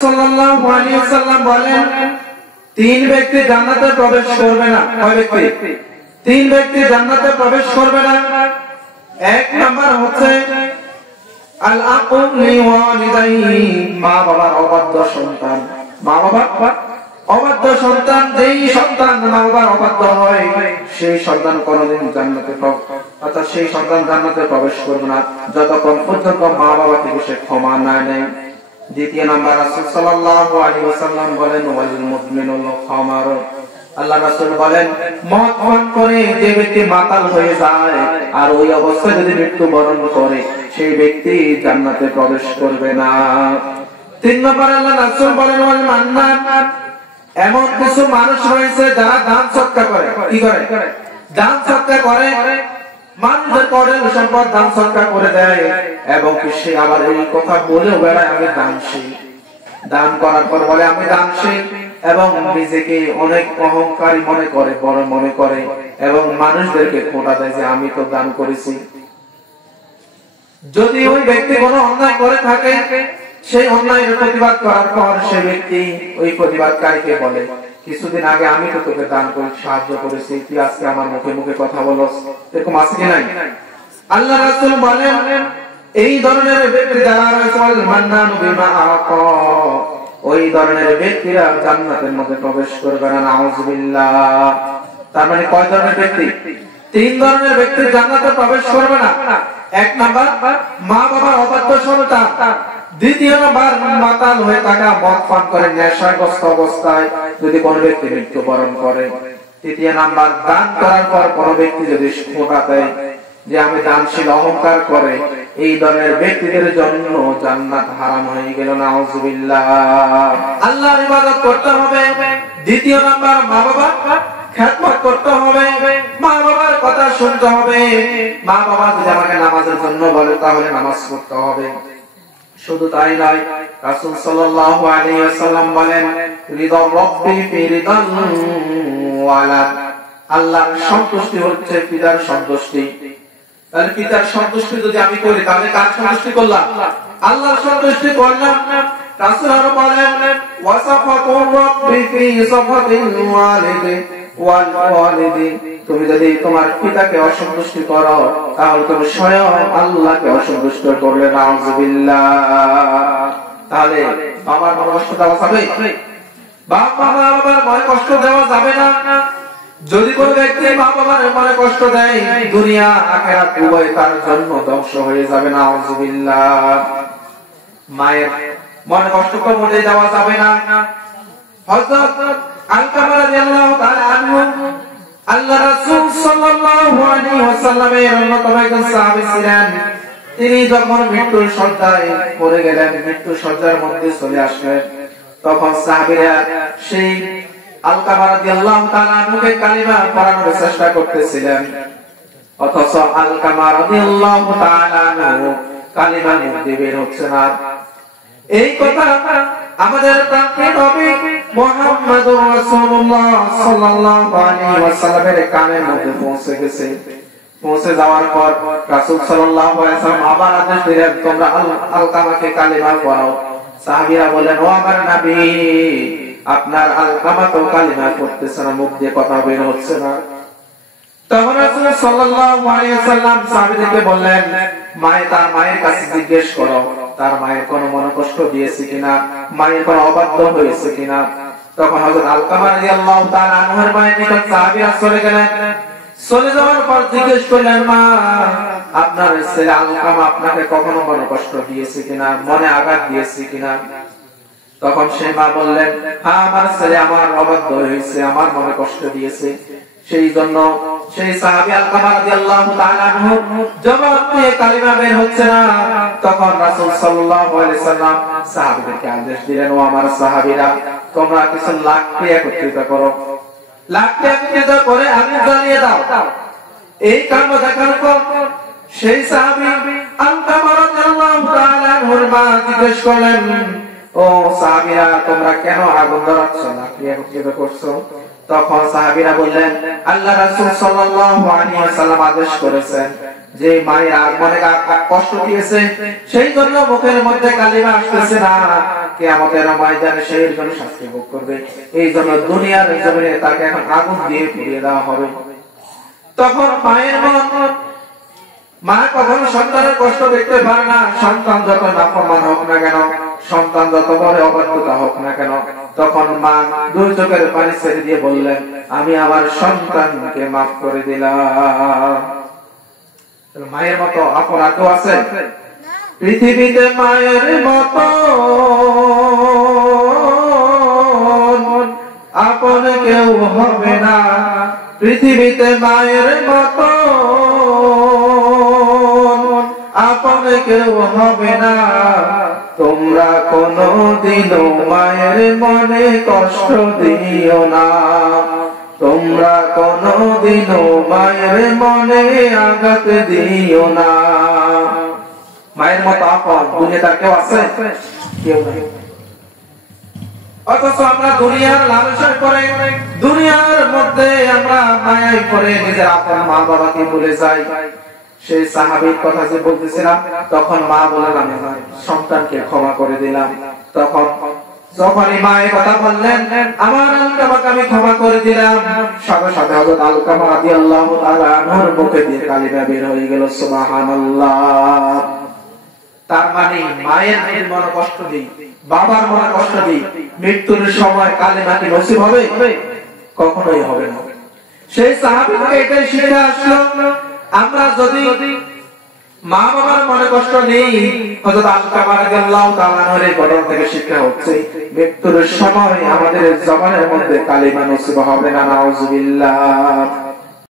সাল্লাল্লাহু আলাইহি ওয়াসাল্লাম বলেন, তিন ব্যক্তি জান্নাতে প্রবেশ করবে না। কয় ব্যক্তি? তিন ব্যক্তি জান্নাতে প্রবেশ করবে না। এক নাম্বার হচ্ছে আল আকুল লিওয়ালিদাইহি, মা বাবার অবাধ্য সন্তান। মা বাবা অবাধ্য সন্তান, যেই সন্তান মা বাবার অবাধ্য হয় সেই সন্তান কোনদিন জান্নাতে অর্থাৎ সেই সন্তান জান্নাতে প্রবেশ করবে না যতক্ষণ পর্যন্ত মা বাবা থেকে সে ক্ষমা না নেয়। দ্বিতীয় নাম্বার রাসূল সাল্লাল্লাহু আলাইহি ওয়াসাল্লাম বলেন, ওয়াল মুমিনুল খামার, আল্লাহ রাসূল বলেন, মদ পান করে যে ব্যক্তি মাতাল হয়ে যায় আর ওই অবস্থায় যদি মৃত্যুবরণ করে সেই ব্যক্তি জান্নাতে প্রবেশ করবে না। তিন নম্বর আল্লাহ রাসূল বলেন, ওয়াল মান্নান, এমন কিছু মানুষ রয়েছে যারা দান সদকা করে। কি করে? দান সদকা করে, মানুষের করেন সম্পদ দান সদকা করে দেয় এবং সে আবার এই কথা বলেও বেড়ায় আমি দানশীল। দান করার পর বলে আমি দানশীল এবং নিজেকে অনেক অহংকারী মনে করে, বড় মনে করে এবং মানুষদেরকে খোঁটা দেয় যে আমি তো দান করেছি। যদি ওই ব্যক্তি কোনো অন্যায় করে থাকে, সেই অন্যায়ের প্রতিবাদ করার পর সেই ব্যক্তি ওই প্রতিবাদকারীকে বলে, কিছুদিন আগে আমি তো তোকে দান করে সাহায্য করেছি, তুই আজকে আমার মুখে মুখে কথা বলস। এরকম আছে কি নাই? আল্লাহ রাসূল বলেন, এই ধরনের ব্যক্তি যারা রয়েছে মান্নানু বিমা আতা, ওই ধরনের ব্যক্তিরা জান্নাতের মধ্যে প্রবেশ করবে না। নাউযুবিল্লাহ। তার মানে কয় ধরনের ব্যক্তি? তিন ধরনের ব্যক্তি জান্নাতে প্রবেশ করবে না। এক নাম্বার মা বাবার অবাধ্য সন্তান, দ্বিতীয় নাম্বার মাতাল হয়ে থাকা, মদ পান করে নেশাগ্রস্ত অবস্থায় যদি কোনো ব্যক্তি মৃত্যুবরণ করে, তৃতীয় নাম্বার দান করার পর কোনো ব্যক্তি যদি খোঁটা দেয় যে আমি দানশীল, অহংকার করে, এই ধরনের ব্যক্তিদের জন্য জান্নাত হারাম হয়ে গেল। নাউযুবিল্লাহ। আল্লাহর ইবাদত করতে হবে। দ্বিতীয় নাম্বার মা বাবা খেদমত করতে হবে, মা বাবার কথা শুনতে হবে। মা বাবা যদি আমাকে নামাজের জন্য বলে তাহলে নামাজ পড়তে হবে। শুধু তাই নয়, রাসূল সাল্লাল্লাহু আলাইহি ওয়াসাল্লাম বলেন, রিদা রাব্বি ফি রিদাল ওয়ালাদ, আল্লাহর সন্তুষ্টি হচ্ছে পিতার সন্তুষ্টি। তাহলে পিতার সন্তুষ্টি যদি আমি করি তাহলে কার সন্তুষ্টি করলাম? আল্লাহর সন্তুষ্টি করলাম। রাসূল আরো বলেন, ওয়াসাফাতু রাব্বি ফি সাফাতিল ওয়ালিদি ওয়াল ওয়ালিদি, তুমি যদি তোমার পিতাকে অসন্তুষ্ট করো তাহলে তুমি স্বয়ং আল্লাহকে অসন্তুষ্ট করলে। নাউযুবিল্লাহ। তাহলে বাবার মনে কষ্ট দেওয়া যাবে? বাবার মনে কষ্ট দেওয়া যাবে না। যদি কোন ব্যক্তি মা বাবার মনে কষ্ট দেয়, দুনিয়া আখিরাত উভয় তার জন্য ধ্বংস হয়ে যাবে। নাউযুবিল্লাহ। মায়ের মনে কষ্ট তো মোটেই দেওয়া যাবে না। হযরত আলকামা রাদিয়াল্লাহু তাআলা আনহু আল্লাহ রাসূল সাল্লাল্লাহু আলাইহি ওয়াসাল্লামের অন্যতম একজন সাহাবী ছিলেন। তিনি যখন মৃত্যুর শয্যায় পড়ে গেলেন, মৃত্যুর শয্যার মধ্যে চলে আসলেন, তখন সাহাবীরা সেই আলকামা রাদিয়াল্লাহু তাআলা আনহুকে কালিমা পড়ানোর চেষ্টা করতেছিলেন, অথচ আলকামা রাদিয়াল্লাহু তাআলা আনহু কালিমা মুখে বের হচ্ছে না। এই কথা আমাদের প্রাণপ্রিয় নবী মুহাম্মদুর রাসূলুল্লাহ সাল্লাল্লাহু আলাইহি ওয়াসাল্লামের কানের মধ্যে পৌঁছে গেছে। পৌঁছে যাওয়ার পর রাসূল সাল্লাল্লাহু আলাইহি ওয়াসাল্লাম আবার আদেশ দিলেন, তোমরা আলকামাকে কালিমা পড়াও। সাহাবীরা বললেন, ও আমার নবী, আপনার আলকামা তো কালিমা পড়তেছে না, মুখ দিয়ে কথা বের হচ্ছে না। তখন রাসূল সাল্লাল্লাহু আলাইহি ওয়াসাল্লাম সাহাবীদেরকে বললেন, তার মায়ের কাছে জিজ্ঞেস করো তার মায়ের কোনো মনোকষ্ট দিয়েছে কিনা, মায়ের কোনো অবাধ্য হয়েছে কিনা। তখন হযরত আলকামা রাদিয়াল্লাহু তাআলা আনহুর মায়ের নিকট সাহাবীরা চলে গেলেন। চলে যাওয়ার পর জিজ্ঞেস করলেন, মা, আপনার ছেলে আলকামা আপনাকে কখনো মনোকষ্ট দিয়েছে কিনা, মনে আঘাত দিয়েছে কিনা? তখন সেই মা বললেন, হ্যাঁ, আমার ছেলে আমার অবাধ্য হয়েছে, আমার মনে কষ্ট দিয়েছে। সেই জন্য সেই সাহাবী আলকামা রাদিয়াল্লাহু তাআলা আনহু জবাব দিয়ে কালিমা বের হচ্ছে না। তখন রাসূল সাল্লাল্লাহু আলাইহি ওয়াসাল্লাম সাহাবীদেরকে আদেশ দিলেন, ও আমার সাহাবীরা, তোমরা কিছু লাকড়ি একত্রিত করো, লাকড়ি একত্রিত করে আগুন জ্বালিয়ে দাও। এই কাণ্ড দেখার পর সেই সাহাবী আলকামা রাদিয়াল্লাহু তাআলা আনহুর মা জিজ্ঞেস করলেন, ও সাহাবীরা, তোমরা কেন আগুন জ্বালাচ্ছ, লাকড়ি একত্রিত করছো? তখন সাহাবীরা বললেন, আল্লাহ রাসূল সাল্লাল্লাহু আলাইহি ওয়াসাল্লাম আদেশ করেছেন যে মায়ের আগমনে কষ্ট দিয়েছে, সেই জন্য মুখের মধ্যে কালিমা আসতেছে না, কিয়ামতের ময়দানে সেই জন্য শাস্তি ভোগ করবে। এই জন্য দুনিয়ার জমিনে তাকে এখন আগুন দিয়ে পুড়িয়ে দেওয়া হবে। তখন মায়ের মন, মা কখনো সন্তানের কষ্ট দেখতে পারে না, সন্তান যত নাফরমান হোক না কেন, সন্তান যত বড় অবাধ্যতা হোক না কেন, তখন মা দুই চোখের পানি ছেড়ে দিয়ে বললেন, আমি আমার সন্তানকে মাফ করে দিলাম। মায়ের মতো আপন আর কেউ আছে? পৃথিবীতে মায়ের মতো আপন কেউ হবে না, পৃথিবীতে মায়ের মতো আপন কেউ হবে না। তোমরা কোনদিনও মায়ের মনে কষ্ট দিও না, তোমরা কোনদিনও মায়ের মনে আঘাত দিও না। মায়ের মতো আপন দুনিয়াতে কেউ আছে? কেউ নেই। অথচ আমরা দুনিয়ার লালসায় পড়ে, দুনিয়ার মধ্যে আমরা মায়ায় পড়ে নিজের আপন মা বাবাকে ভুলে যাই। সেই সাহাবীর কথা যে বলতেছিলাম, তখন মা বললেন, আমি আমার সন্তানকে ক্ষমা করে দিলাম। তখন যখনই মা এই কথা বললেন, আমার আলকামাকে আমি ক্ষমা করে দিলাম, সাথে সাথে হযরত আলকামা রাদিয়াল্লাহু তাআলা আনহুর মুখে দিয়ে কালিমা বের হয়ে গেল, সুবহানাল্লাহ। তার মানে মায়ের মনে কষ্ট দিই, বাবার মনে কষ্ট দিই, মৃত্যুর সময় কালিমা কি নসিব হবে? কখনোই হবে না। সেই সাহাবী থেকে এটাই শিক্ষা আসলো, আমরা যদি মা বাবার মনে কষ্ট নেই, হযরত আলকামা রাদিয়াল্লাহু তাআলা আনহুর এই ঘটনা থেকে শিক্ষা হচ্ছে, মৃত্যুর সময় আমাদের জবানের মধ্যে কালিমা নসিব হবে না। নাউযুবিল্লাহ।